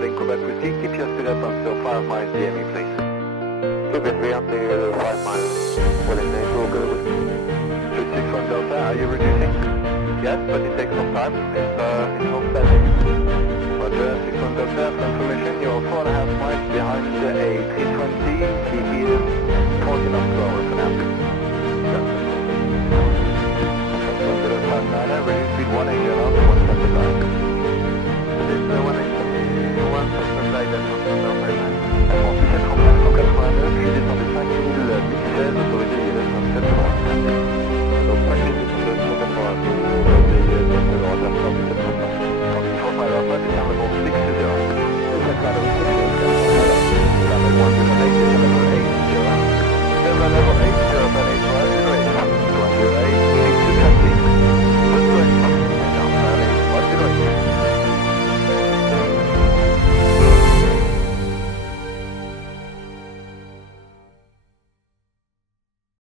Berlin, Quebec Whiskey, keep your speed up until 5 miles DME, please. Keep your speed until 5 miles, Berlin, go good. 361 Delta, are you reducing? Yes, but it takes some time, it's not static.